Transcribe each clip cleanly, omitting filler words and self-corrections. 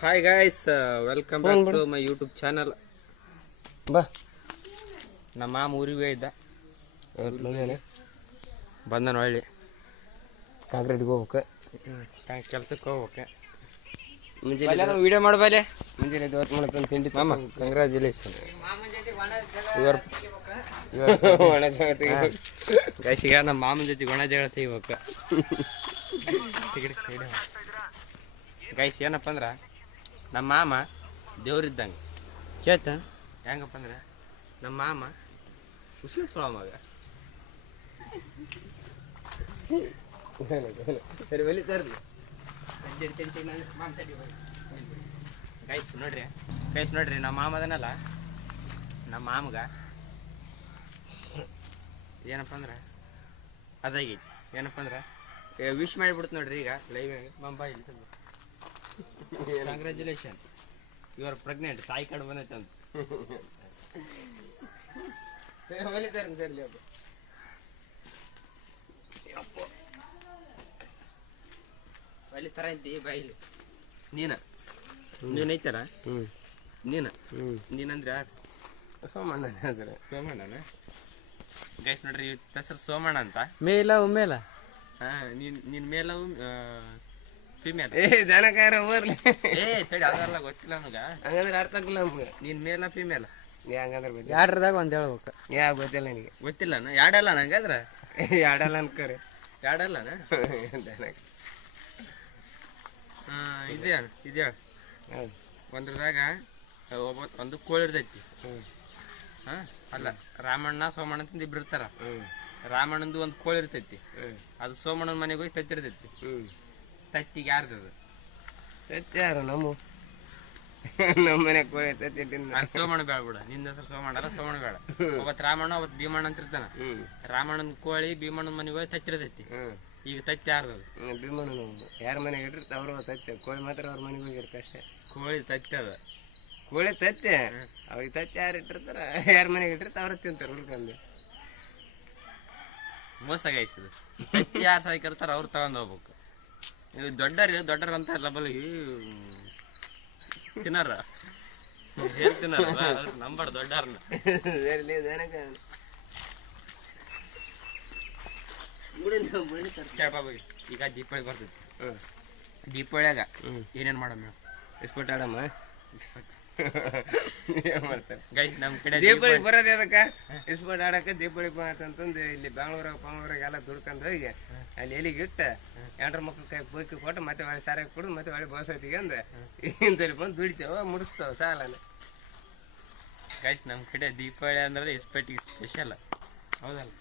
Hi guys, welcome back to my YouTube channel. ಬಾ ನಮ್ಮ ಮಾಮ ಊರಿಗೆ ಇದ್ದ, ಬಂದನ ಒಳ್ಳೆ ಕಾಂಕ್ರೀಟ್ಗೆ ಹೋಗ್ಬೇಕು, ಕೆಲ್ಸಕ್ಕೆ ಹೋಗ್ಬೇಕು. ಮುಂಜಾನೆ ವಿಡಿಯೋ ಮಾಡಬಾಲೆ, ಮುಂಜಾನೆ ದೋತ್ ಮಾಡ್ತಾನೆ ತಿಂಡಿ ಮಾಮ. ಕಂಗ್ರ್ಯಾಚುಲೇಷನ್. ಒಣ ಜಗತ್ತಿಗೆ ಗೈಸ್, ಈಗ ನಮ್ಮ ಮಾಮನ ಜೊತೆ ಒಣ ಜಗಳ ತೆಗಿಬೇಕು. ಗೈಸ್, ಏನಪ್ಪ ಅಂದ್ರೆ ನಮ್ಮ ಮಾಮ ದೇವ್ರಿದ್ದಂಗೆ ಕೇಳ್ತ. ಹೆಂಗಪ್ಪ ಅಂದ್ರೆ ನಮ್ಮ ಮಾಮ ಉಸಿರು ಸುಳ ಮಗ. ಸರಿ ಬಲಿತಾರಲ್ಲ ಗೈಸ್ ನೋಡ್ರಿ ನಮ್ಮ ಮಾಮ ಅದನ್ನಲ್ಲ, ನಮ್ಮ ಮಾಮಗ ಏನಪ್ಪ ಅಂದ್ರೆ ಅದಾಗೈತಿ. ಏನಪ್ಪ ಅಂದ್ರೆ ವಿಶ್ ಮಾಡಿಬಿಡ್ತು ನೋಡ್ರಿ ಈಗ live Mumbai. Congratulation, you are pregnant. ತಾಯಿ ಕಡೆ ಬಂದೈತೆ ಅಂತ ಬಲಿತಾರ ಸರಿ ಅಪ್ಪ. ಬೈಲಿ ಥರ ಐತಿ ಬೈಲಿ. ನೀನೈತಾರ ನೀನಂದ್ರೆ ಯಾರು? ಸೋಮಣ್ಣ ಹೆಸರು ಸೋಮಣ್ಣನ. ಗೈಸ್ ನೋಡ್ರಿ, ಹೆಸರು ಸೋಮಣ್ಣ ಅಂತ. ಮೇಲ ಉಮೇಲ. ನಿನ್ ಮೇಲ ಫಿಮೇಲ್. ದನಕಾರ ಬರ್ಲಿ. ತಡಿ, ಅದೆಲ್ಲ ಗೊತ್ತಿಲ್ಲ ನನಗ. ಹಂಗಂದ್ರೆ ಅರ್ಥ ಆಗಿಲ್ಲ ನಮ್ಗೆ. ನಿನ್ ಮೇಲ ಫಿಮೇಲ್ ಹಂಗಂದ್ರೆ ಎರಡ್ರದಾಗ ಒಂದ್ ಹೇಳ್ಬೇಕು. ಯಾ ಗೊತ್ತಿಲ್ಲ ನನಗೆ. ಗೊತ್ತಿಲ್ಲನ? ಎರಡಲ್ಲ ನಂಗಾದ್ರೆ ಎರಡಲ್ಲ ಅನ್ಕರಿ. ಎರಡಲ್ಲನ? ಇದೇ ಒಂದ್ರದಾಗ ಒಂದು ಕೋಳಿ ಇರ್ತೈತಿ. ಅಲ್ಲ, ರಾಮಣ್ಣ ಸೋಮಣ್ಣ ಅಂತ ಇಬ್ರು ಇರ್ತಾರ. ರಾಮಣ್ಣಂದು ಒಂದು ಕೋಳಿ ಇರ್ತೈತಿ, ಅದು ಸೋಮಣ್ಣನ ಮನೆಗೆ ಹೋಗಿ ತತ್ತಿರ್ತೈತಿ. ತತ್ತಿಗೆ ಯಾರ್ದದು? ತತ್ತಿ ಯಾರು? ನಮ್ಮ ಮನೆ ಕೋಳಿ ತತ್ತಿ. ಅದು ಸೋಮಣ್ಣ ಬೇಡ ಬಿಡ, ನಿನ್ನ ಹೆಸರು ಸೋಮಣ್ಣ ಅಲ್ಲ, ಸೋಮಣ್ಣ ಬೇಡ. ಅವತ್ತು ರಾಮಣ್ಣ, ಅವತ್ತು ಭೀಮಣ್ಣ ಅಂತ ಇರ್ತಾನ. ರಾಮಣ್ಣನ ಕೋಳಿ ಭೀಮಣ್ಣನ ಮನೆಗೆ ಹೋಗಿ ತತ್ತಿರ್ತೈತಿ. ಈಗ ತತ್ತಿ ಯಾರ್ದದು? ಭೀಮಣ್ಣ. ಯಾರ ಮನೆಗೆ ಇಟ್ಟಿರ್ತ ಅವ್ರ ತತ್ತೆ. ಕೋಳಿ ಮಾತ್ರ ಅವ್ರ ಮನೆಗೆ ಹೋಗಿರ್ತ ಅಷ್ಟೇ. ಕೋಳಿ ತತ್ತಿ ಅದ, ಕೋಳಿ ತತ್ತೆ. ಅವ್ರಿಗೆ ತತ್ತೆ ಯಾರು ಇಟ್ಟಿರ್ತಾರ, ಯಾರ ಮನೆಗೆ ಇಟ್ಟಿರ್ತ ಅವ್ರ ತಿಂತಾರ ಹುಡ್ಕಂದು. ಮೋಸ ಗಾಯಿಸಿದ್ರು. ತತ್ತಿ ಯಾರು ಸಾಕಿರ್ತಾರ ಅವ್ರು ತಗೊಂಡ್ ಹೋಗ್ಬೇಕು. ಇದು ದೊಡ್ಡರ ಅಂತ ಎಲ್ಲ ಬಲ್ಲಿ ತಿನ್ನಾರ, ಹೇರ್ ತಿನ್ನಾರ, ನಂಬರ್ ದೊಡ್ಡವ್ರನ್ನ. ಈಗ ದೀಪಾವಳಿ ಬರ್ತೈತಿ. ದೀಪಾವಳಿಯಾಗ ಏನೇನ್ ಮಾಡಮ್ಮ? ಇಸ್ಪಟ್ ಆಡಮ್ಮ. ಗೈ ನಮ್ ಕಡೆ ದೀಪಾವಳಿ ಬರೋದು ಅದಕ್ಕೆ ಇಸ್ಪಟ್ ಆಡಕ್ಕೆ. ದೀಪಾವಳಿ ಅಂತಂದು ಇಲ್ಲಿ ಬೆಂಗಳೂರಾಗ ಎಲ್ಲ ದುಡ್ಕೊಂಡು ಹೋಗಿ ಅಲ್ಲಿ ಎಲಿಗೆ ಇಟ್ಟು ಎಂಟ್ರ ಮಕ್ಕಳು ಕೈ ಬೋಕಿ ಕೊಟ್ಟು ಮತ್ತೆ ಒಳ್ಳೆ ಸಾರ ಕುಡಿದು ಮತ್ತೆ ಒಳ್ಳೆ ಬೋಸತಿಗೆ ಅಂದ್ರೆ ಇಂತಲ್ಲಿ ಬಂದು ದುಡಿತೇವ, ಮುಡಿಸ್ತೇವ ಸಾಲನ. ಗೈಸ್, ನಮ್ ಕಡೆ ದೀಪಾವಳಿ ಅಂದ್ರೆ ಇಸ್ಪಟ್ಟಿಗೆ ಸ್ಪೆಷಲ್, ಹೌದಲ್ಲ?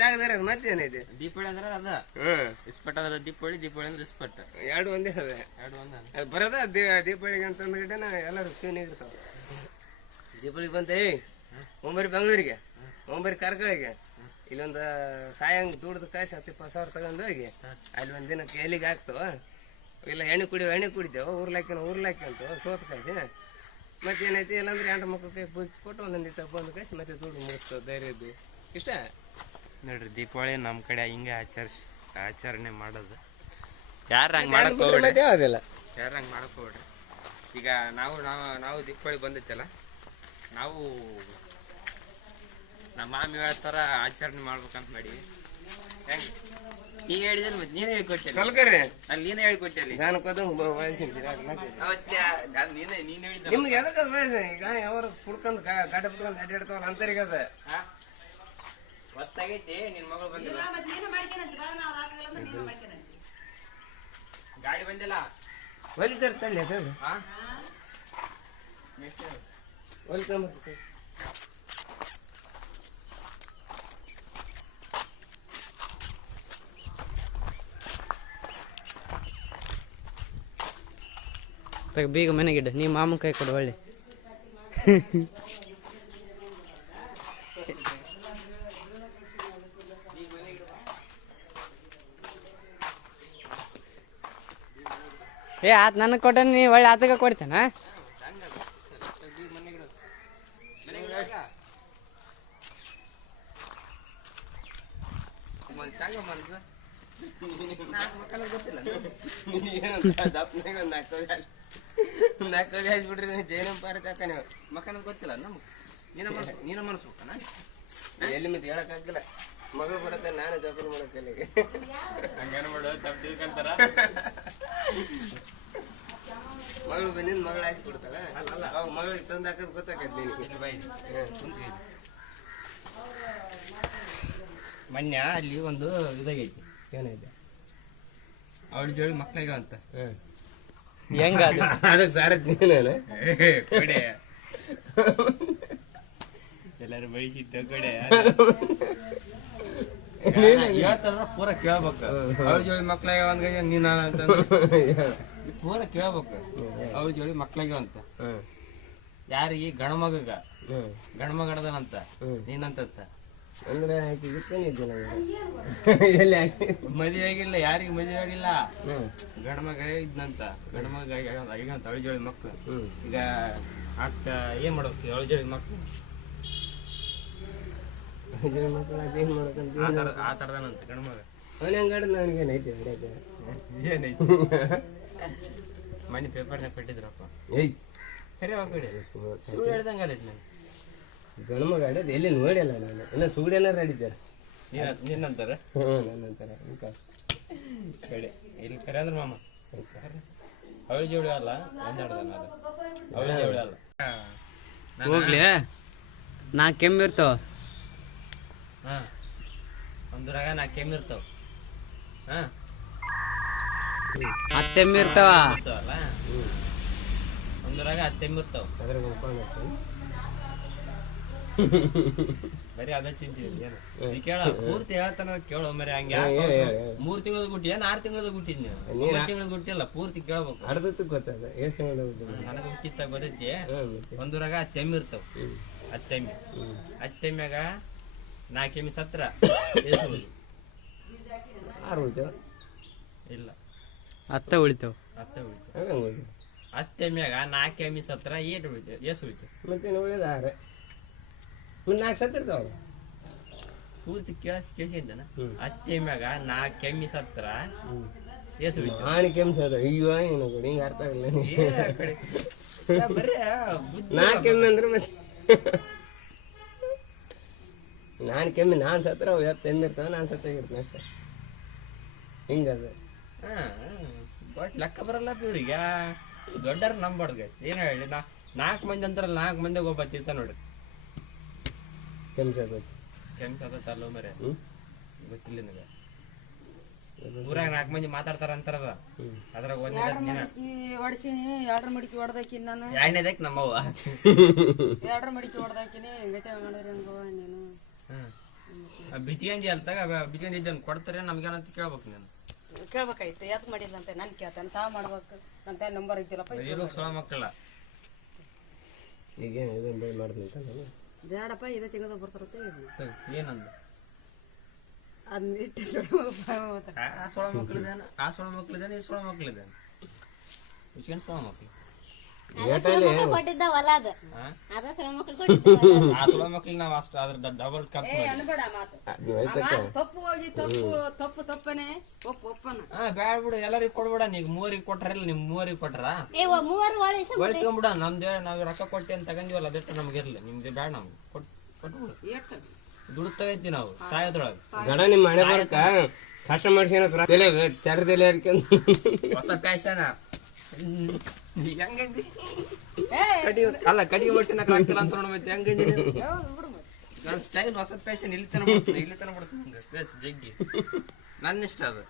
ಜಾಗದಾರ ಮತ್ತೇನೈತಿ? ದೀಪಾವಳಿ ಅಂದ್ರೆ ಅದ ಇಸ್ಪಟ್ ಅದ. ದೀಪಾವಳಿ ಅಂದ್ರೆ ಇಸ್ಪಟ್ ಎರಡು ಒಂದೇ ಅದ. ಎರಡು ಒಂದ ಬರೋದ ದೀಪಾವಳಿಗೆ ಅಂತಂದ್ಗಿಟ್ಟೆ ಎಲ್ಲರೂ ಕ್ಯೂನ್ ಇರ್ತಾವ. ದೀಪಾವಳಿಗೆ ಬಂತ ಒಂಬರಿ ಬೆಂಗಳೂರಿಗೆ, ಒಂಬರಿ ಕಾರ್ಕಳಿಗೆ, ಇಲ್ಲೊಂದು ಸಾಯಂಗ್ ದುಡ್ದು ಕಾಸು 10-20 ಸಾವಿರ ತಗೊಂಡು ಹೋಗಿ ಅಲ್ಲಿ ಒಂದ್ ದಿನಕ್ಕೆ ಎಲಿಗೆ ಹಾಕ್ತವ. ಇಲ್ಲ ಎಣ್ಣೆ ಕುಡಿತೇವ, ಊರ್ಲಾಕ್ಯಂತ ಸೋತ್ ಕಾಸು. ಮತ್ತೇನೈತಿ ಇಲ್ಲಾಂದ್ರೆ ಎಂಟ್ರ ಮಕ್ಕಳು ಕೈ ಬೋಕಿ ಕೊಟ್ಟು ಒಂದೊಂದು ತಗೊಂಡು ಕಾಸು ಮತ್ತೆ ದುಡ್ಡು ಮುಗಿಸ್ತವ. ಧೈರ್ಯದ್ದು ಇಷ್ಟ ನೋಡ್ರಿ. ದೀಪಾವಳಿ ನಮ್ ಕಡೆ ಹಿಂಗೆ ಆಚರಣೆ ಮಾಡೋದು. ಯಾರು ಹಂಗೆ ಮಾಡಕ್ ಹೋಗ್ಬೇಡಿ, ಯಾರು ಹಂಗೆ ಮಾಡಕ್ ಹೋಗ್ಬೇಡ್ರಿ. ಈಗ ನಾವು ದೀಪಾವಳಿ ಬಂದೈತಲ್ಲ, ನಾವು ನಮ್ಮ ಮಾಮಿ ಹೇಳ್ತಾರ ಆಚರಣೆ ಮಾಡ್ಬೇಕಂತ ಮಾಡಿ. ಹೆಂಗ್ ನೀ ಹೇಳಿದ್ರೆ ಮತ್ತೆ ನೀನು ಹೇಳ್ಕೊಟ್ಟೆ ಅಲ್ಲಿ, ನೀನು ಹೇಳ್ಕೊಟ್ಟೆ ಅಲ್ಲಿ. ನೀನು ಹೇಳಿದ ನಿಮ್ಗೆ ಎದಕ್ಕ ವಯಸ್ಸು? ಈಗ ಯಾವಾಗ ಕುಡ್ಕೊಂಡು ಗಾಡಿ ಬಿಟ್ಕೊಂಡು ಅಡ್ಡಾಡ್ತಾವಲ್ಲ ಅಂತರಿಗೆ ಅದ ಗೊತ್ತಾಗೈತಿ. ನಿನ್ ಮಗಳು ಬಂದಿಲ್ಲ, ಗಾಡಿ ಬಂದಿಲ್ಲ. ಹೊಲಿತಾರ ತಳ್ಳಿ ಹೊಲಿತ. ಬೇಗ ಮನೆಗಿಡ. ನೀ ಮಾಮನ ಕೈ ಕೊಡು ಒಳ್ಳೆ. ಆತ್ ನನಗೆ ಕೊಟ್ಟ, ನೀ ಒಳ್ಳೆ ಆತಗ ಕೊಡ್ತೇನ? ನಾಲ್ಕು ಹಾಕ್ಬಿಟ್ರಿ ಜೈನ ಪಾರ್ಕ್ ಹಾಕ ನೀವು ಮಕ್ಕನಿಗೆ ಗೊತ್ತಿಲ್ಲ ನಮ್ಗೆ ನೀನ ಮನಸ್ಬೇಕನ ಎಲ್ಲಿ ಮತ್ತೆ ಹೇಳಕ್ಕಾಗಿಲ್ಲ ಮಗಳು ಬರುತ್ತೆ ನಾನೇ ಜೋಪಾನ ಮಾಡಕ್ಕೆ ಹಂಗಾರ ಮಾಡು ತಪ್ಪು ತಿಳ್ಕೊಂತಾರ ಮಗಳು ಬಂದಿನ ಮಗಳು ಹಾಕಿ ಕೊಡ್ತಾಳ ಅವಾಗ ಮಗಳಿಗೆ ತಂದು ಹಾಕೋದು ಗೊತ್ತಾಗತ್ತೆ ನಿನಗೆ ಇಲ್ಲಿ ಬೈ ಮೊನ್ನೆ ಅಲ್ಲಿ ಒಂದು ಇದಾಗೈತಿ ಏನೈತೆ ಅವಳ ಜೋಡಿ ಮಕ್ಳಿಗೆ ಅಂತ ಹೆಂಗ ಅದು ಅದಕ್ಕೆ ಸಾರತ್ ನಾನು ಕಡೆ ಎಲ್ಲಾರು ಬೈಸಿದ್ದ ಕಡೆ ಹೇಳ್ತಾರ ಪೂರ ಕೇಳ್ಬೇಕು ಅವ್ರ ಜೋಡಿ ಮಕ್ಳಿಗೆ ಒಂದ್ ಗಜ ನೀನ ಅಂತಂದ್ರೆ ಪೂರ ಕೇಳ್ಬೇಕು ಅವ್ರ ಜೋಡಿ ಮಕ್ಳಿಗೆ ಅಂತ ಯಾರಿಗೆ ಗಣಮಗ ಗಣಮಗಡದನಂತ ನೀನಂತ ಅಂದ್ರೆ ಎಲ್ಲಿ ಮದುವೆ ಆಗಿಲ್ಲ ಯಾರಿಗೆ ಮದುವೆ ಆಗಿಲ್ಲ ಗಂಡ್ಮಗ ಇದ್ನಂತ ಗಂಡ್ಮಗ ಆಗಂತ ಅವಳ ಜೋಡಿ ಮಕ್ಳು ಈಗ ಆಗ್ತ ಏನ್ ಮಾಡ್ಬೇಕು ಅವಳ ಜೋಡಿ ಮಕ್ಳು ಏನ್ ಮಾಡ್ಬೇಕಂತ ಆ ತರದನಂತ ಗಂಡ್ಮಗ ಅವನ ಹಂಗಾಡ ನನಗೇನೈತಿ ಹೊಡ್ಯಾಕ ಏನೈತಿ ಮನೆ ಪೇಪರ್ನಾಗ ಕೊಟ್ಟಿದ್ರಪ್ಪ ಏಯ್ ಸರಿ ಕಡೆ ಸುಳ್ಳು ಹೇಳ್ದಂಗ ಅದೈತಿ ನಾನು ಗಣಮಗ ಆಡೋದು ಎಲ್ಲಿ ನೋಡಿಲ್ಲ ನಾನು ಇನ್ನು ಸುಗಡಿಯನ್ನಾರ ಆಡಿದ್ದಾರೆ ನೀನಂತಾರ ನನ್ನಂತಾರ ಕಡೆ ಇಲ್ಲಿ ಕರೆ ಅಂದ್ರೆ ಮಾಮ ಅವಳ ಜೋಡಿ ಅಲ್ಲ ಒಂದಾಡ್ದಾನ ಅದ ಅವಳ ಜೋಡಿ ಅಲ್ಲ ಹೋಗ್ಲಿ ನಾ ಕೆಮ್ಮಿರ್ತಾವ ಹಾ ಒಂದ್ರಾಗ ನಾ ಕೆಮ್ಮಿರ್ತಾವ ಹಾ ಹತ್ತೆಮ್ಮಿರ್ತಾವ ಇರ್ತಾವಲ್ಲ ಒಂದ್ರಾಗ ಹತ್ತೆಮ್ಮಿರ್ತಾವ ಅದ್ರಾಗ ಮುಖ ಬರೀ ಅದ ತಿಂತೀವಿ ಏನು ನೀ ಕೇಳ ಪೂರ್ತಿ ಹೇಳ್ತಾನ ಕೇಳೋ ಮರಿ ಹಂಗೆ 3 ತಿಂಗಳದ ಗುಟ್ಟಿ ಏನ್ 6 ತಿಂಗಳದ ಗುಟ್ಟಿದ್ ನೀವು 9 ತಿಂಗಳದ ಗುಟ್ಟಿಲ್ಲ ಪೂರ್ತಿ ಕೇಳ್ಬೇಕು ಅರ್ಧತ್ತು ಗೊತ್ತದ ಎಷ್ಟು ನನಗ ಹುಟ್ಟಿತ್ತ ಗೊತ್ತೈತಿ ಒಂದೂರಾಗ ಹತ್ತೆಮ್ಮಿರ್ತಾವ ಹತ್ತೆಮ್ಮ್ಯಾಗ 4 ಎಮ್ಮಿ ಸತ್ರ ಆರು ಹೋಯ್ತು ಇಲ್ಲ ಹತ್ತ ಉಳಿತಾವ ಹತ್ತೆ ಉಳಿತು ಹತ್ತೆಮ್ಮ್ಯಾಗ 4 ಎಮ್ಮಿ ಸತ್ರ ಏಟ್ ಉಳಿತು ಎಷ್ಟು ಉಳಿತು ಮತ್ತೆ ಒಳ್ಳೇದು 6 4 ಸತ್ತಿರ್ತಾವ ಪೂರ್ತಿ ಕೇಳಿದ್ದಾನ ಹತ್ತೆಮ್ಮ್ಯಾಗ 4 ಎಮ್ಮಿ ಸತ್ರ ಎಷ್ಟು ಉಳಿತು ಆನೆ ಕೆಮ್ಸದ ಅಯ್ಯೋ ಏನು ಕೊಡಿ ಹಿಂಗೆ ಅರ್ಥ ಆಗಲ್ಲ ಬರೀ 4 ಕೆಮ್ಮೆ ಅಂದ್ರೆ ಮತ್ತೆ ನಾನು ಕೆಮ್ಮಿ ನಾನು ಸತ್ರ ಅವು ಎಮ್ಮಿರ್ತಾವ ನಾನು ಸತ್ತಾಗಿರ್ತೇನೆ ಅಷ್ಟೇ ಹಿಂಗದ ಬಟ್ ಲೆಕ್ಕ ಬರಲ್ಲ ಇವ್ರಿಗೆ ದೊಡ್ಡರ ನಂಬಾರ್ದು ಏನ್ ಹೇಳಿ 4 ಮಂದಿ ಅಂತಾರಲ್ಲ 4 ಮಂದಿಗೆ ಒಬ್ಬ ತಿರ್ತ ನೋಡ್ರಿ ಕೆಮ್ಸದ ಕೆಂಪಲ್ಲ ಮರೆ ಗೊತ್ತಿಲ್ಲ ನನಗೆ ಊರಾಗ 4 ಮಂದಿ ಮಾತಾಡ್ತಾರ ಅಂತಾರದ ಅದ್ರಾಗ ಹೊಡ್ಸಿನಿ 2 ಮಡಿಕೆ ಹೊಡ್ದಾಕಿನಿ ನಾನು 2ನೇದಕ್ಕೆ ನಮ್ಮವ್ವ 2 ಮಡಿಕೆ ಹೊಡ್ದಾಕಿನಿ ಹೆಂಗೈತೆ ಮಾಡಿರಿ ಹಂಗೋ ನೀನು ಬಿಚ್ಕಂಜಿ ಅಲ್ತಾಗ ಬಿಚ್ಕಂಜಿ ಕೊಡ್ತಾರೆ ನಮ್ಗೇನಂತ ಕೇಳ್ಬೇಕು ನೀನು ಕೇಳ್ಬೇಕಾಯ್ತು ಯಾಕೆ ಮಾಡಿಲ್ಲ ಅಂತ ನಾನು ಕೇಳ್ತೇನೆ ತಾ ಮಾಡ್ಬೇಕು ಅಂತ ನಂಬರ್ ಇದ್ದಿಲ್ಲಪ್ಪ ಇರೋ ಸೊಳ ಮಕ್ಕಳ ಈಗೇನು ಇದನ್ನು ಬೆಳೆ ಮಾಡ್ತೀನಿ ಅಂತ ನಾನು ಬೇಡಪ್ಪ ಇದೇ ತಿಂಗಳದ ಬರ್ತಾರತ್ತೆ ಏನಂದ ಅದನ್ನ ಇಟ್ಟು ಆ ಸೊಳ ಮಕ್ಕಳಿದಾನ ಈ ಸೊಳ ಮಕ್ಕಳಿದಾನ ಏನ್ ಸೊಳ ಮಕ್ಕಳು ಕೊಟ್ಟಿದ್ದ ಹೊಲ ಅದ ಅದ ಸಣ್ಣ ಮಕ್ಳು ಆ ಸೊಳ ಮಕ್ಳಿಗೆ ನಾವು ಅಷ್ಟು ಅದ್ರ ಡಬಲ್ ಖರ್ಚು ಅನ್ಬೇಡ ಮಾತು ತಪ್ಪು ಹೋಗಿ ತಪ್ಪನೆ ಒಪ್ಪನ ಬ್ಯಾಡ ಬಿಡು ಎಲ್ಲರಿಗೂ ಕೊಡ್ಬೇಡ ನೀಗ 3 ಕೊಟ್ರಲ್ಲ ನಿಮ್ 3 ಕೊಟ್ರ ಮೂವರು ಬಳಸ್ಕೊಂಡ್ಬಿಡ ನಮ್ದೇ ನಾವ್ ರೊಕ್ಕ ಕೊಟ್ಟಿ ಅಂತ ತಗೊಂಡಿವಲ್ಲ ಅದೆಷ್ಟು ನಮ್ಗಿರ್ಲಿ ನಿಮ್ದು ಬ್ಯಾಡ ನಮ್ಗೆ ಕೊಟ್ಬಿಡು ದುಡ್ಡು ತಗೈತಿ ನಾವು ಸಾಯೋದ್ರೊಳಗೆ ಗಡ ನಿಮ್ಮ ಮನೆ ಬರಕ ಕಷ್ಟ ಮಾಡ್ಸ್ಕೊಳ ಚರದಲ್ಲಿ ಹರ್ಕೊಂಡು ಹೊಸ ಪ್ಯಾಶನ ಹೆಂಗಂದಿ ಅಲ್ಲ ಕಡಿಗೆ ಮಾಡ್ಸಕ್ ಆಗ್ತಿಲ್ಲ ಅಂತ ನೋಡ್ಬೇಕು ಹೆಂಗಂದಿ ನನ್ನ ಸ್ಟೈಲ್ ಹೊಸ ಪ್ಯಾಶನ್ ಇಲ್ಲಿ ತನ ಬಿಡ್ತೀನಿ ಬೇಸ್ ಜಗ್ಗಿ ನನ್ನ ಇಷ್ಟ ಅದು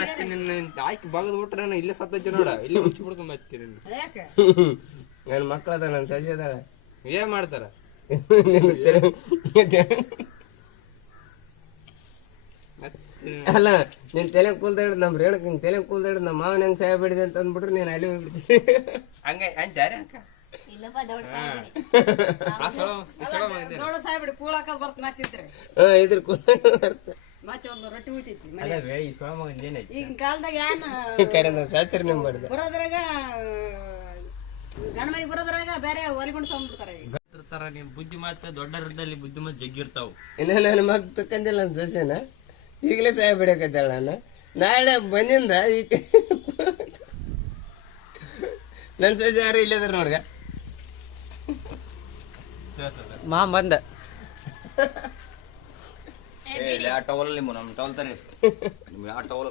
ಮತ್ತೆ ನಿನ್ನ ಆಯ್ಕೆ ಬಗದ್ ಬಿಟ್ರೆ ಇಲ್ಲೇ ಸತ್ತೈತಿ ನೋಡ ಇಲ್ಲೇ ಮುಚ್ಚಿ ಬಿಡ್ಕೊಂಡ್ ಬರ್ತೀನಿ ನನ್ನ ಮಕ್ಕಳದ ನನ್ನ ಸಜಿ ಅದಾಳ ಏನ್ ಮಾಡ್ತಾರ ಅಲ್ಲ ನೀನ್ ತಲೆ ಕೂಲ್ದಾಡ್ ನಮ್ ರೇಣಕ್ ನಿನ್ ತಲೆ ಕೂಲ್ದಾಡ್ ನಮ್ಮ ಮಾವನ ಹೆಂಗ್ ಸಹಾಯ ಬಿಡಿದೆ ಅಂತ ಅಂದ್ಬಿಟ್ರೆ ನೀನ್ ಅಲ್ಲಿ ಹೋಗ್ಬಿಡ್ತೀನಿ ಹಂಗ ಅಂತಾರೆ ಅಕ್ಕ ಇಲ್ಲಪ್ಪ ದೊಡ್ಡ ದೊಡ್ಡ ಸಾಯ್ಬಿಡಿ ಕೂಳಾಕದ್ ಬರ್ತ ಮಾತಿದ್ರೆ ಇದ್ರ ಕೂಲ ಮತ್ತೆ ಒಂದು ರೊಟ್ಟಿ ಉಳಿತೈತಿ ಅಲ್ಲವೇ ಈ ಸೋಮ ಏನೈತಿ ಈಗಿನ ಕಾಲದಾಗ ಏನ್ ಕರೆ ನಾವು ಶಾಸ್ತ್ರ ನಿಮ್ ಮಾಡಿದೆ ಬರೋದ್ರಾಗ ಗಂಡ ಮನೆಗೆ ಬರೋದ್ರಾಗ ಬೇರೆ ಒಲಿಗೊಂಡು ತಗೊಂಡ್ಬಿಡ್ತಾರೆ ಇರ್ತಾರ ನಿಮ್ ಬುದ್ಧಿ ಮಾತ್ರ ದೊಡ್ಡರದಲ್ಲಿ ಬುದ್ಧಿ ಮಾತು ಜಗ್ಗಿರ್ತಾವ ಇನ್ನ ನನ್ನ ಮಗ್ ತಕ್ಕಂದಿಲ್ಲ ನನ್ನ ಸೊಸೆನ ಈಗಲೇ ಸಹಾಯ ಬಿಡಕತ್ತಾಳ ನಾನು ನಾಳೆ ಬಂದಿಂದ ನನ್ನ ಸೊಸೆ ಯಾರು ಇಲ್ಲೇ ಅದಾರ ನೋಡ್ಗ ಮಾಮ ಬಂದ ಆ ಟವಲ್ ನಿಮ್ಮ ನಮ್ಮ ಟವಲ್ ತಾನೆ ನಿಮ್ಗೆ ಆ ಟವಲ್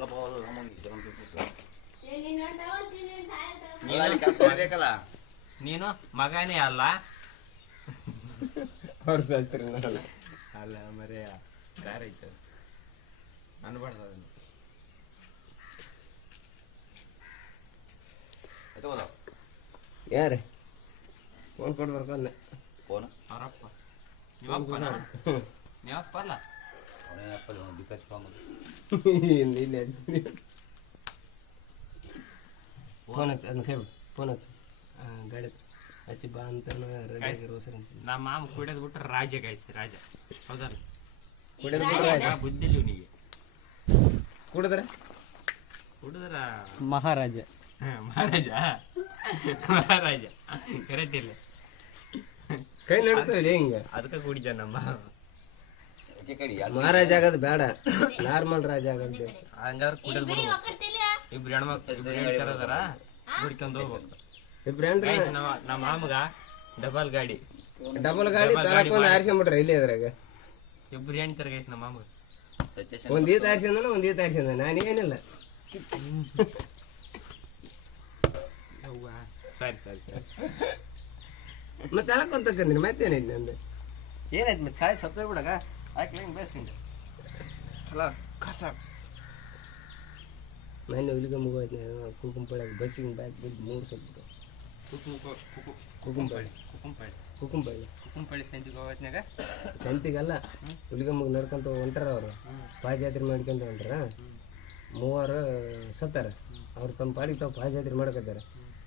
ಅಲ್ಲಿ ಕೆಲಸ ಮಾಡ್ಬೇಕಲ್ಲ ನೀನು ಮಗನೇ ಅಲ್ಲ ಅವ್ರು ಸಲ್ತಾರೆ ಅಲ್ಲ ಮರೇ ಬೇರೆ ಐತೆ ಅನ್ಬಾರ್ದು ಅದನ್ನು ಎತ್ತಬೋದ ಯಾರು ಫೋನ್ ಕೊಡ್ಬಾರ್ದು ಅಲ್ಲ ಫೋನ್ ಅವರಪ್ಪ ನೀವಪ್ಪನ ನೀವಪ್ಪ ಅಲ್ಲ ಅವನೇ ಅಪ್ಪಲ್ಲಿ ಡಿಫೆಕ್ಟ್ ಫಾರ್ಮ್ ಫೋನ್ ಹಚ್ಚ ಅದನ್ನ ಕೈ ಫೋನ್ ಹಚ್ಚು ಗಾಡಿ ಹಚ್ಚಿ ಬಾ ಅಂತ ರೆಡಿ ಆಗಿರೋ ಸರ್ ಅಂತ ನಮ್ಮ ಮಾಮ ಕುಡಿಯೋದು ಬಿಟ್ರೆ ರಾಜ ಗಾಯ್ಸಿ ರಾಜ ಹೌದಲ್ಲ ಕುಡಿದ್ರೆ ಬುದ್ಧಿ ಇಲ್ಲ ಇವನಿಗೆ ಕುಡಿದ್ರೆ ಕುಡಿದ್ರ ಮಹಾರಾಜ ಮಹಾರಾಜ ಮಹಾರಾಜ ಕರೆಕ್ಟ್ ಇಲ್ಲ ಕೈ ನಡ್ತದೆ ಹಿಂಗ ಅದಕ್ಕೆ ಕುಡಿದ ನಮ್ಮ ಕಡಿ ಮಹಾರಾಜ ಆಗೋದು ಬೇಡ ನಾರ್ಮಲ್ ರಾಜ ಆಗೋದು ಹಂಗಾದ್ರೆ ಕುಡಿಯೋದು ಬಿಡ್ಬೇಕು ಇಬ್ರು ಹೆಣ್ಮಕ್ಳು ಹೇಳ್ತಾರದಾರ ಕುಡ್ಕೊಂಡು ಹೋಗ್ಬೇಕು ಇಬ್ರು ಏನ್ರಿ Guys, ನಮ್ಮ ಮಾಮಗ ಡಬಲ್ ಗಾಡಿ ಡಬಲ್ ಗಾಡಿ ತಗೊಂಡು ಆರಿಸ್ಕೊಂಡ್ಬಿಟ್ರೆ ಇಲ್ಲಿ ಅದ್ರಾಗ ಇಬ್ರು ಹೇಳ್ತಾರೆ ಗೈಸ್ ನಮ್ಮ ಮಾಮಗ ಒಂದ್ ಈತ ಆರಿಸಿದ ಒಂದ್ ಈತ ಆರಿಸಿದ ನಾನೇನಿಲ್ಲ ಸರಿ ಸರಿ ಸರಿ ಮತ್ತೆ ಅಳಕೊಂತಕ್ಕಂದಿನಿ ಮತ್ತೇನಿಲ್ಲ ನಂದು ಏನಾಯ್ತು ಮತ್ತೆ ಸಾಯ್ ಸತ್ತೋಯ್ ಬಿಡಗ ಆಯ್ತು ಹೆಂಗೆ ಬೇಸಿಂದ ಖಲಾಸ್ ಕಸ ಮನೆ ಹುಲಿಗೆ ಮುಗೋಯ್ತು ಕುಕುಂಪಳ್ಳಿ ಬಸ್ಸಿಗೆ ಬ್ಯಾಗ್ ಬಿದ್ದು 3 ಸ್ವಲ್ಪ ಕುಕುಂಪಳ್ಳಿ ಕುಕ್ಕಂಪಳ್ಳಿ ಸಂಜಿಗೆ ಹೋಗೋತ್ನಾಗ ಸಂತಿಗಲ್ಲ ಹುಲಿಗಮ್ಮಗೆ ನಡ್ಕೊಂತ ಹೊಂಟಾರ ಅವರು ಪಾದಯಾತ್ರೆ ಮಾಡ್ಕೊಂತ ಹೊಂಟಾರ 3 ಸತ್ತಾರ ಅವ್ರು ತಮ್ಮ ಪಾಡಿಗೆ ತಾವು ಪಾದಯಾತ್ರೆ ಮಾಡ್ಕೊತಾರೆ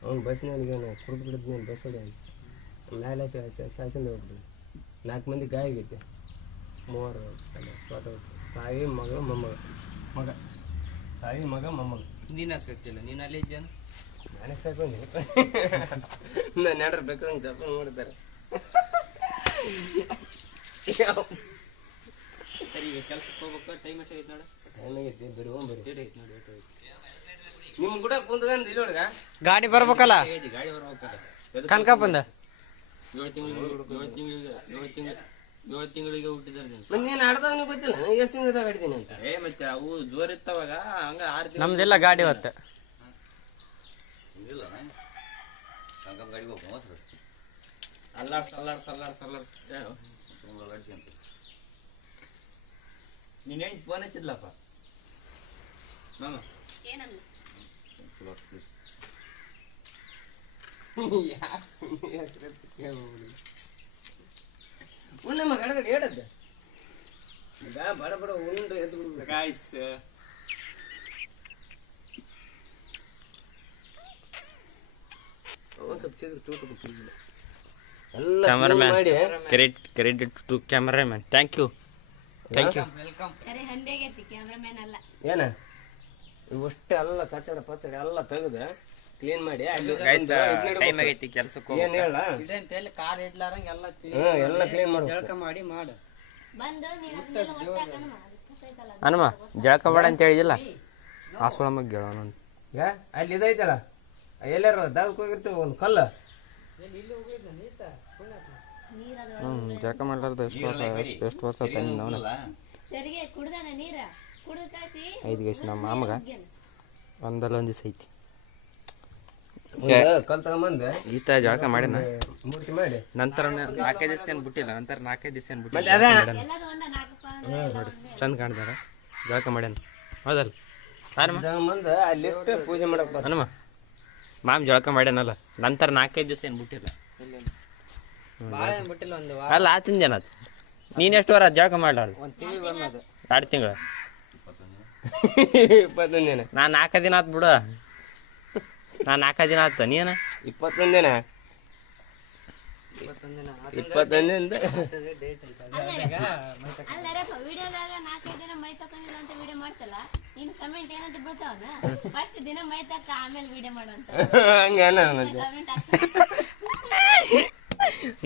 ಅವ್ನು ಬಸ್ನಾಗ ಕುಡ್ದು ಬಿಡಿದ್ ನೀನು ಬಸ್ ಹೊಡಿ ಮೇಲೆ ಶಾಸನ ಹೋಗ್ಬಿಡು 4 ಮಂದಿ ಗಾಯ ಆಗೈತೆ 3 ತಾಯಿ ಮಗ ಮಗ ತಾಯಿ ಮಗ ಮೊಮ್ಮಗ ನೀನು ಹಾಕ್ತಿಲ್ಲ ನೀನು ಅಲ್ಲೇ ಇದ್ದೇನು ನಾನೇ ಸಾಕೊಂಡಿ ನಾನು ಎರಡರ ಬೇಕಾದಂಗೆ ಜಪ ಮಾಡ್ತಾರೆ ಸರಿ ಈಗ ಕೆಲ್ಸಕ್ಕೆ ಹೋಗ್ಬೇಕು ಟೈಮ್ ಎಷ್ಟು ಐತೆ ನೋಡು ಏನಾಗೈತಿ ಬರೀ ಹೋಗ್ಬರಿ ಡೇಟ್ ಐತೆ ನೋಡಿ ಎಷ್ಟು ಐತೆ ನಿಮ್ಮ ಕೂಡ ಕುಂತ್ಕೊಂಡು ಇಲ್ಲಿ ಹುಡುಗ ಗಾಡಿ ಬರ್ಬೇಕಲ್ಲ ಐತಿ ಗಾಡಿ ಬರ್ಬೇಕಲ್ಲ ಕನಕ ಬಂದ 7 ತಿಂಗಳಿಗೆ ಹುಟ್ಟಿದ್ದಾರೆ ನೀನು ಮತ್ತೆ ನೀನು ಆಡ್ದಾಗ ನೀವು ಗೊತ್ತಿಲ್ಲ ಎಷ್ಟು ತಿಂಗಳದಾಗ ಆಡ್ತೀನಿ ಅಂತ ಮತ್ತೆ ಅವು ಜೋರ್ ಇತ್ತವಾಗ ಹಂಗ 6 ತಿಂಗಳು ನಮ್ದೆಲ್ಲ ಗಾಡಿ ಹೊತ್ತ ಇಲ್ಲ ಸಂಗಮ್ ಗಾಡಿಗೆ ಹೋಗ್ಬೋದು ಸರ್ ಅಲ್ಲಾಡ್ಸ್ ತುಂಬ ಗಾಡಿ ಅಂತ ನೀನು ಹೇಳಿ ಫೋನ್ ಹಚ್ಚಿದ್ಲಪ್ಪ ಮಾಮ ಚಲೋ ಉಣ್ಣಮ್ಮ ಗಡಗಡೆ ಹೇಳದ್ದ ಈಗ ಬಡ ಬಡ ಉಂಡ್ರೆ ಎದ್ದು ಬಿಡ್ಬೇಕು ಗಾಯ್ಸ್ ಒಂದು ಸ್ವಲ್ಪ ಚಿತ್ರ ಚೂಟು ಬಿಟ್ಟಿಲ್ಲ ಎಲ್ಲ ಕ್ಯಾಮರಾಮ್ಯಾನ್ ಮಾಡಿ credit to cameraman thank you welcome ಅರೆ ಹಂಡೆಗೈತಿ ಕ್ಯಾಮ್ರಾಮನ್ ಅಲ್ಲ ಏನ ಇವಷ್ಟೇ ಎಲ್ಲ ಕಚಡ ಪಚಡ ಎಲ್ಲ ತೆಗೆದು ಕ್ಲೀನ್ ಮಾಡಿ ಟೈಮ್ ಆಗೈತಿ ಕೆಲ್ಸಕ್ಕೆ ಏನ್ ಹೇಳ ಕಾರ್ ಇಡ್ಲಾರಂಗ ಎಲ್ಲ ಎಲ್ಲ ಕ್ಲೀನ್ ಮಾಡ್ಬೇಕು ಮಾಡಿ ಮಾಡು ಬಂದು ನೀನು ಅದನ್ನೆಲ್ಲ ಒತ್ತಾಕನ ಗೊತ್ತೈತಲ್ಲ ಹನುಮ ಜಳಕ ಮಾಡ ಅಂತ ಹೇಳಿದಿಲ್ಲ ಆಸೋಳ ಮಗ್ ಹೇಳೋಣ ಈಗ ಅಲ್ಲಿ ಇದೈತಲ್ಲ ಎಲ್ಲಾರು ದಾವಕ್ಕೆ ಹೋಗಿರ್ತೀವಿ ಒಂದು ಕಲ್ಲು ಜಳಕ ಮಾಡ್ಲಾರ್ದ ಎಷ್ಟು ವರ್ಷ ತಂದ ಅವನ ಸರಿಗೆ ಕುಡ್ದಾನ ನೀರ ಕುಡ್ದು ಕಾಸಿ 5 ಗೈಸ್ ನಮ್ಮ ಮಾಮಗ ಒಂದಲ್ಲ ದಿವಸ ಐತಿ ಕಲ್ ತಗೊಂಬಂದು ಈತ ಜಳಕ ಮಾಡಿನ ಮೂರ್ತಿ ಮಾಡಿ ನಂತರ 4-5 ದಿವಸ ಏನು ಬಿಟ್ಟಿಲ್ಲ ನಂತರ 4-5 ದಿವಸ ಏನು ಮತ್ತೆ ಬಿಟ್ಟಿಲ್ಲ ಅದೇ ಎಲ್ಲದು ಒಂದ ನಾಲ್ಕು ಚಂದ ಕಾಣ್ತಾರ ಜಳಕ ಮಾಡ್ಯಾನ ಹೌದಲ್ಲ ಹನುಮ ತಗೊಂಬಂದು ಅಲ್ಲಿಟ್ಟು ಪೂಜೆ ಮಾಡಕ್ ಬರ್ತಾರೆ ಹನುಮ ಮಾಮ್ ಜಳಕ ಮಾಡ್ಯಾನಲ್ಲ ನಂತರ 4-5 ದಿವಸ ಏನು ಬಿಟ್ಟಿಲ್ಲ ಬಿಟ್ಟಿಲ್ಲ ಒಂದು ಅಲ್ಲ ಆತಿನ ಜನ ನೀನು ಎಷ್ಟು ವಾರ ಜಳಕ ಮಾಡ್ಲಾರ್ದು 2 ತಿಂಗಳು 21 ದಿನ ನಾನು 4 ದಿನ ಆತ್ ಬಿಡು ನಾನು 4 ದಿನ ಆತ ನೀನು 21 ದಿನ 21 ದಿನದಿಂದ ಅಲ್ಲರ ವಿಡಿಯೋದಾಗ 4-5 ದಿನ ಮೈ ತಕೊಂಡಿಲ್ಲ ಅಂತ ವಿಡಿಯೋ ಮಾಡ್ತಲ್ಲ ನೀನು ಕಮೆಂಟ್ ಏನಂತ ಬಿಡ್ತಾವನ ಫಸ್ಟ್ ದಿನ ಮೈ ತಕ್ಕ ಆಮೇಲೆ ವಿಡಿಯೋ ಮಾಡುವಂತ ಹಂಗೆ ಮತ್ತೆ ಕಮೆಂಟ್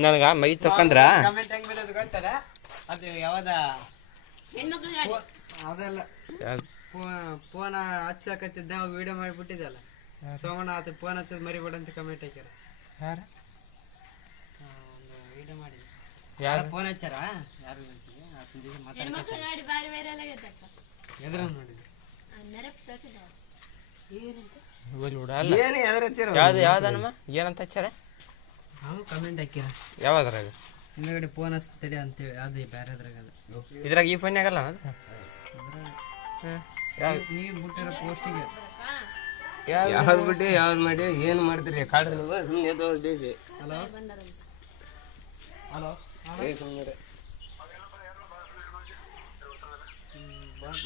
ನನಗ ಮೈ ತಕೊಂಡ್ರ ಕಮೆಂಟ್ ಹೆಂಗ್ ಬಿಡೋದು ಗೊತ್ತಾರ ಅದು ಯಾವ್ದ ಹೆಣ್ಮಕ್ಳು ಗಾಡಿ ಅದೆಲ್ಲ ಫೋನ್ ಹಚ್ಚಾಕತ್ತಿದ್ದ ವಿಡಿಯೋ ಮಾಡಿಬಿಟ್ಟಿದ್ದಲ್ಲ ಸೋಮಣ್ಣ ಆತ ಫೋನ್ ಹಚ್ಚೋದು ಮರಿಬೇಡ ಅಂತ ಕಮೆಂಟ್ ಹಾಕ್ಯಾರ. ಯಾರು ವಿಡಿಯೋ ಮಾಡಿ ಯಾರು ಫೋನ್ ಹಚ್ಚಾರ ಯಾರು ಆತನ ಜೊತೆ ಹೆಣ್ಮಕ್ಳು ಗಾಡಿ ಬಾರಿ ವೈರಲ್ ಆಗೈತಕ್ಕ. ಎದ್ರ ನೋಡಿದ್ವಿ. ನೆನಪು ತೋರಿಸಿದ ಏನು ಎದ್ರ ಹಚ್ಚಿರ ಯಾವ್ದನಮ್ಮ ಏನಂತ ಹಚ್ಚಾರ ನಾವು ಕಮೆಂಟ್ ಹಾಕ್ಯಾರ ಯಾವ್ದ್ರಾಗ ಹಿಂದಗಡೆ ಫೋನ್ ಹಚ್ತದೆ ಅಂತೇಳಿ ಅದು ಬೇರೆದ್ರಾಗ ಅದು ಇದ್ರಾಗ ಈ ಫೋನ್ ಆಗಲ್ಲ ನೀವು ಬಿಟ್ಟಿರೋ ಪೋಸ್ಟಿಗೆ ಯಾವ್ದು ಬಿಟ್ಟು ಯಾವ್ದು ಮಾಡಿ ಏನು ಮಾಡ್ತೀರಿ ಕಾಡ್ರಿ ನೀವು ಸುಮ್ಮನೆ ಎದ್ದು ಬೇಸಿ ಹಲೋ ಸುಮ್ಮನೆ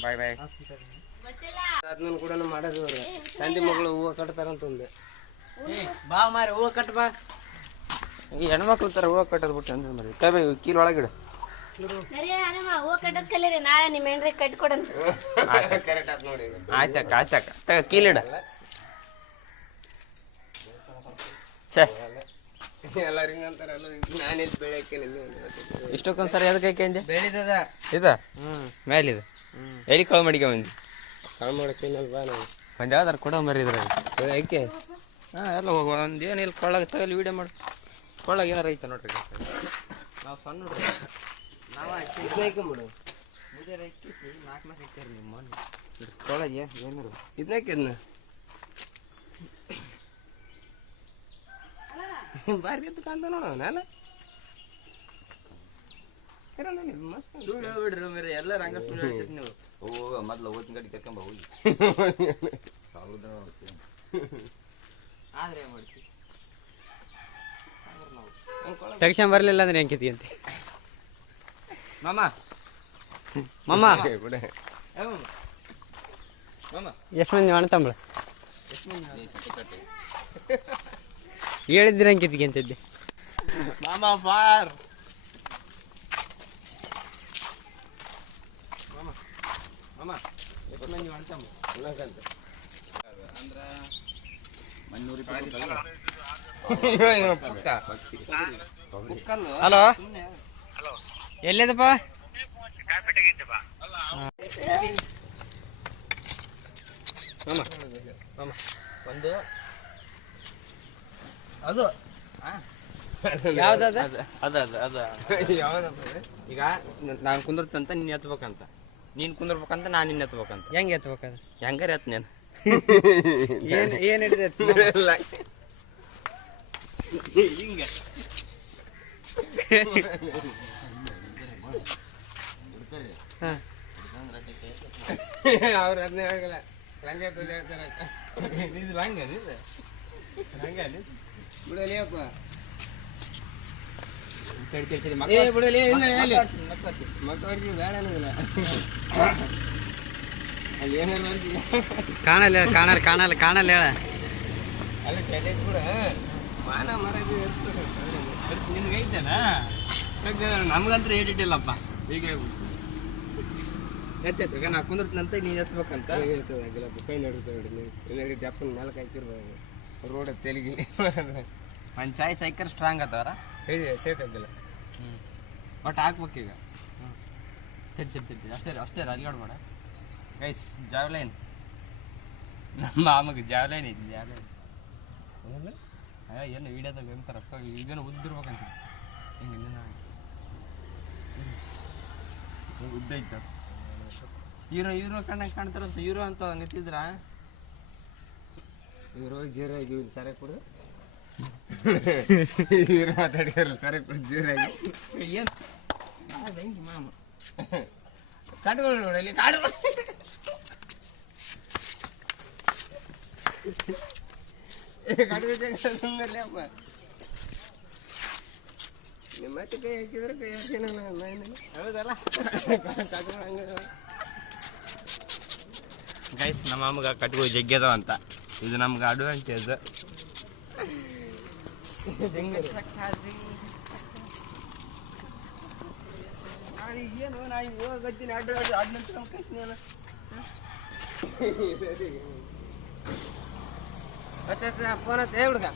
ಬಾಯ್ ಬಾಯ್ ಅದನ್ನ ಕೂಡ ಮಾಡೋದು ಅವ್ರು ತಂದೆ ಮಗಳು ಹೂವು ಕಟ್ತಾರಂತಂದು ಬಾ ಮಾರಿ ಹೂವು ಕಟ್ ಬಾ. ಈ ಹೆಣ್ಮಕ್ಳು ತರ ಹೂವು ಕಟ್ಟೋದು ಬಿಟ್ಟು ಅಂದ್ರೆ ಮರಿ ಕೈ ಕೀಲ್ ಒಳಗಿಡು ಸರಿ ಅನಮ್ಮ ಹೂವು ಕಟ್ಟೋದ್ ಕಲೀರಿ ನಾಳೆ ನಿಮ್ಮ ಹೆಣ್ರಿ ಕಟ್ಕೊಡಂತ. ಕರೆಕ್ಟ್ ಆತ್ ನೋಡಿ ಆಯ್ತಕ್ಕ ಆಯ್ತಕ್ಕ ತಗ ಕೀಲಿಡ ಛೇ ಎಲ್ಲರಿಗೂ ಅಂತಾರಲ್ಲ ನಾನೆಲ್ಲಿ ಬೆಳಕ್ಕೆ ಇಷ್ಟಕ್ಕೊಂದ್ಸರಿ ಅದಕ್ಕೆ ಯಾಕೆ ಬೆಳಿತದ ಇದ ಮೇಲಿದೆ ಎಲ್ಲಿ ಕಳು ಮಡಿಕೆ ಬಂದಿ ಕಾಳು ಮಾಡಿಸ್ತೀನಲ್ ಬಾ ನಾವು ಒಂದು ಯಾವ್ದಾರು ಕೊಡೋ ಮರಿ ಇದ್ರಾಗ ಯಾಕೆ ಹಾಂ ಎಲ್ಲ ಹೋಗುವ ಒಂದು ಏನು ಇಲ್ಲಿ ಕೊಳ್ಳಾಗ ತಗಲಿ ವೀಡಿಯೋ ಮಾಡಿ ಕೊಳ್ಳಾಗ ಏನಾರು ಐತೆ ನೋಡ್ರಿ ನಾವು ಸಣ್ಣ ನೋಡ್ರಿ ನಾವು ಇದನ್ನಾಕೊಂಬಿಡು ಮುಜೆ ರೈಕಿಸಿ 4 ಮಾಸ ಇರ್ತೀರಿ ನಿಮ್ಮ ಮನೆ ಕೊಳ್ಳಾಗ ಏನಿರು ಇದನ್ನ ಬಾರಿ ಎದ್ದು ಕಾಣ್ತ ನೋಡ ನಾನು ಸುಳ್ಳು ಹೇಳ್ಬಿಡ್ರಿ ಮೇರೆ ಎಲ್ಲರೂ ಹಂಗ ಸುಳ್ಳು ಹೇಳ್ತೀರಿ ನೀವು ಹೋಗ ಮೊದ್ಲು ಓದಿನ ಗಾಡಿ ಕರ್ಕೊಂಬ ಹೋಗಿ ಆದ್ರೆ ಏನು ಮಾಡ್ತೀವಿ ತಕ್ಷಣ ಬರ್ಲಿಲ್ಲ ಅಂದ್ರೆ ಹೆಂಗಿತಿ ಅಂತೆ ಮಾಮ ಮಾಮ ಬಿಡ ಮಾಮ ಎಷ್ಟು ಮಂದಿ ಅಣ್ಣ ತಮ್ಮಳ ಎಷ್ಟು ಮಂದಿ ಹೇಳಿದ್ರೆ ಹೆಂಗಿತಿಗೆ ಅಂತಿದ್ದೆ. ಮಾಮ ಫಾರ್ ಮಾಮ ಎಷ್ಟು ಮಂದಿ ಅಣ್ತಮ್ಮ ಅಂದ್ರ ಮಣ್ಣೂರಿ ಹಲೋ ಎಲ್ಲಿದಪ್ಪ ಮಾಮ ಮಾಮ ಒಂದು ಅದು ಯಾವ್ದದ ಅದ ಈಗ ನಾನು ಕುಂದಿರ್ತಂತ ನೀನು ಎತ್ಬೇಕಂತ ನೀನು ಕುಂದಿರ್ಬೇಕಂತ ನಾನು ನಿನ್ನ ಎತ್ಬೇಕಂತ ಹೆಂಗೆ ಎತ್ಬೇಕದು ಹೆಂಗಾರ ಎತ್ ನೀನು ಏನು ಹಿಡಿದ ಹಿಂಗೆ ಅವ್ರು ಅದನ್ನೇ ಆಗಲ್ಲ ಲಂಗ ಹೇಳ್ತಾರೆ ಇದು ಲಂಗ ಬಿಡಲಿ ಅಪ್ಪ ಸರಿ ಏ ಬಿಡಲಿ ಮಕ್ಕಳು ಬೇಡ ಅನ್ನೋದಿಲ್ಲ ಅಲ್ಲಿ ಏನಾರು ಕಾಣಲ್ಲ ಹೇಳ ಅಲ್ಲಿ ಚಟ ಕೂಡ ಮಾನ ಮರದಿ ನಿನ್ಗೆ ಐತೇನ ನಮ್ಗಂತ್ರ ಏಟಿಟ್ಟಿಲ್ಲಪ್ಪ ಈಗ ಎತ್ತೈತೆ ನಾ ಕುಂದಿರ್ತಂತ ನೀನು ಎತ್ಬೇಕಂತ ಆಗಿಲ್ಲ ಕೈ ನಡುತ್ತೆ ಜಪ್ಪನ ನಾಲ್ಕು ಹಾಕಿರ್ಬೋದು ರೋಡ್ ತೆಲಿಗಿ ಒಂದು ಚಾಯ್ ಸೈಕಲ್ ಸ್ಟ್ರಾಂಗ್ ಆತವರ ಇದೆ ಸೇಟ್ ಆಗಿಲ್ಲ ಬಟ್ ಹಾಕ್ಬೇಕೀಗ ತಿರ್ತಿ ಅಷ್ಟೇ ಅಲ್ಲಿಗಾಡ್ಬೇಡ ಗೈಸ್ ಜಾವ್ಲೈನ್ ನಮ್ಮ ಮಾಮಗೆ ಜಾವ್ಲೈನ್ ಐತಿ ಜಾವ್ಲೈನ್ ಏನು ವೀಡಿಯೋದಾಗ ಹೇಳ್ತಾರಪ್ಪ ಈಗೇನು ಉದ್ದಿರ್ಬೇಕಂತ ಹಿಂಗೆ ಉದ್ದ ಐತ ಹೀರೋ ಕಂಡಂಗೆ ಕಾಣ್ತಾರಂತ ಹೀರೋ ಅಂತ ನಿಂತಿದ್ರ ಇವರು ಜೀರಾಗಿ ಸರಿ ಕುಡ್ದು ಇವ್ರು ಮಾತಾಡಿದ್ರು ಸರಿ ಕುಡ್ದು ಜೀರಾಗಿ ಏನು ಹೆಂಗೆ ಮಾಮ ಕಾಟ್ಗಳು ನೋಡಲಿ ಕಾಡು ಕಾಡು ಸುಮ್ಮನೆ ಅಪ್ಪ ನಿಮ್ಮ ಮತ್ತೆ ಕೈ ಹಾಕಿದ್ರೆ ಕೈ ಹಾಕಿನಲ್ಲ ಹೌದಲ್ಲ ಕಾಟ್ಗಳು ಹಂಗ ಗೈಸ್ ನಮ್ಮ ಮಾಮಗ ಕಟ್ಗಳು ಜಗ್ಗ್ಯದವ ಅಂತ ಇದು ನಮ್ಗೆ ಅಡ್ವಾಂಟೇಜ್ ಏನು ನಾ ಹೋಗತ್ತೀನಿ ಅಡ್ಡ ನಂತರ ಕಳಿಸ್ತೀನಿ ಅಲ್ಲ ಫೋನ್ ಹಚ್ಚ ಹೇ ಹುಡುಗ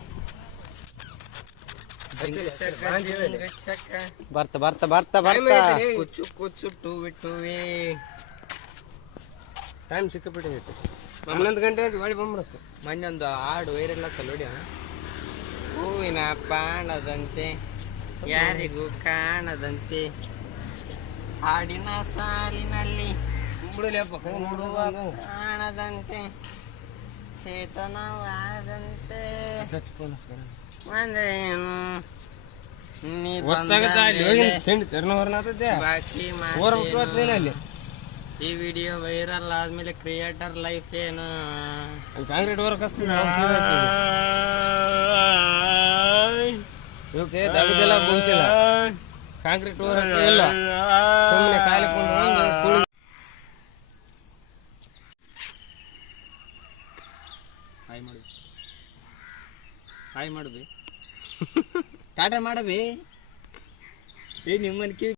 ಬರ್ತಾ ಕುಚ್ಚು ಟೂವಿ ಟೈಮ್ ಸಿಕ್ಕಾಬಿಟ್ಟಿದೆ 11 ಗಂಟೆ ಅಂತ ಹೊಳಿ ಬಂದ್ಬಿಡುತ್ತೆ. ಮೊನ್ನೆ ಒಂದು ಹಾಡು ವೈರಲ್ ಆಗ್ತಲ್ಲ ನೋಡಿ ಹೂವಿನ ಪಾಣದಂತೆ ಯಾರಿಗೂ ಕಾಣದಂತೆ ಹಾಡಿನ ಸಾಲಿನಲ್ಲಿ ಕಾಣದಂತೆ ಚೇತನವಾದಂತೆ ಒಂದೇನು ನೀ ಬಾಕಿ ಅಲ್ಲಿ ಈ ವಿಡಿಯೋ ವೈರಲ್ ಆದ್ಮೇಲೆ ಕ್ರಿಯೇಟರ್ ಲೈಫ್ ಏನು ಕಾಂಕ್ರೀಟ್ ವರ್ಕ್ ಅಷ್ಟು ಇವಕ್ಕೆ ದಗದೆಲ್ಲ ಮುಗಿಸಿಲ್ಲ, ಕಾಂಕ್ರೀಟ್ ವರ್ಕ್ ಇಲ್ಲ, ಸುಮ್ಮನೆ ಖಾಲಿ ಕುಂಡ್ರು ಹಾಯ್ ಮಾಡುದು ಟಾಟಾ ಮಾಡಬಿ ಏ ನಿಮ್ಮನ್ ಕಿವಿ